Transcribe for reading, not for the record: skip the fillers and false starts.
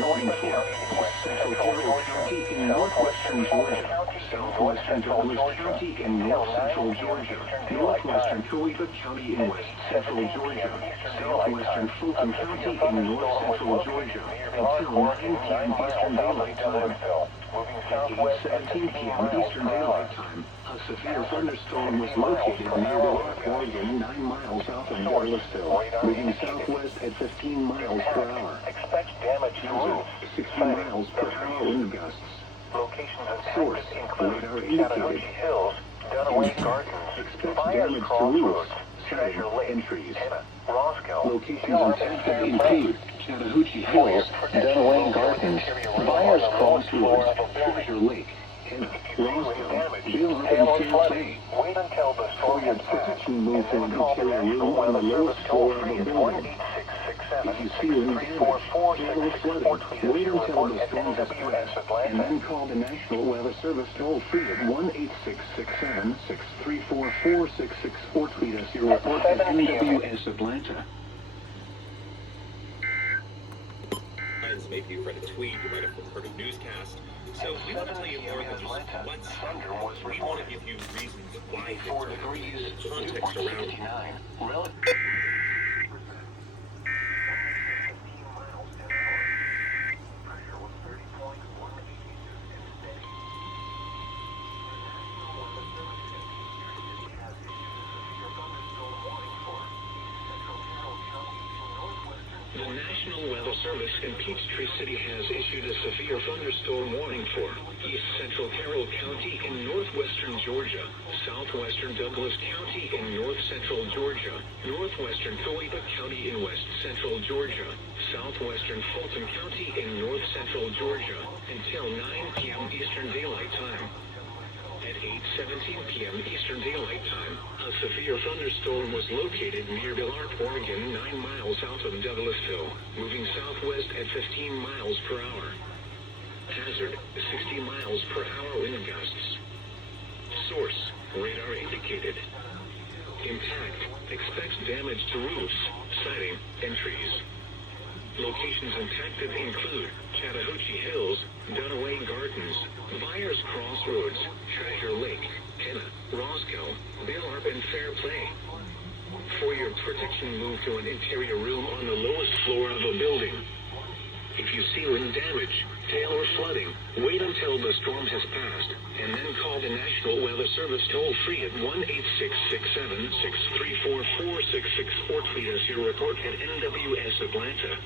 warning for Central Carroll County in northwestern Georgia, southwestern Douglas County in north central Georgia, northwestern Coweta County in west central Georgia, southwestern Fulton County in north central Georgia, until 9 p.m. Eastern Daylight Time. At 8:17 p.m. Eastern Daylight Time, a severe thunderstorm was located near Willard, Oregon, 9 miles south of Douglasville, moving southwest at 15 miles per hour. Expect damage to roofs. 60 miles per hour wind gusts. Locations Source, affected include radar Chattahoochee indicated. Hills, Dunaway Gardens, Expect Byers damage to Crossroads, roofs, siding, Treasure Lake, and trees. Henna, Roscoe, Locations Gillard, and impacted Fairplay. include Chattahoochee Hills, Dunaway Gardens, Byers Crossroads, Treasure Lake, Henna, Roscoe, Gillard, and Fairplay. Wait until the storm For your has passed, protection, move to and an then call the interior National room on the Weather lowest Service floor of toll-free a at building. 1-866-67-6344-66 If you see wind damage, hail or flooding, wait until the storm has passed, and then call the National Weather Service toll-free at 1-866-7-634-4664 or tweet us your report at NWS Atlanta. Maybe you've read a tweet, you might have heard a newscast. So we want to tell you more than just what's happening. We want to give you reasons why things are happening, context around it. The National Weather Service in Peachtree City has issued a severe thunderstorm warning for East Central Carroll County in northwestern Georgia, southwestern Douglas County in north central Georgia, northwestern Coweta County in west central Georgia, southwestern Fulton County in north central Georgia, until 9 p.m. Eastern Daylight Time. At 8:17 p.m. Eastern Daylight Time, a severe thunderstorm was located near Willard, Oregon, 9 miles south of Douglasville, moving southwest at 15 miles per hour. Hazard, 60 miles per hour wind gusts. Source, radar indicated. Impact, expects damage to roofs, siding, and trees. Locations impacted include Chattahoochee Hills, Dunaway Gardens, Byers Crossroads, Treasure Lake, Henna, Roscoe, Billard, and Fairplay. For your protection, move to an interior room on the lowest floor of a building. If you see wind damage, hail, or flooding, wait until the storm has passed, and then call the National Weather Service toll-free at 1-866-7-634-4664 or tweet us your report at NWS Atlanta.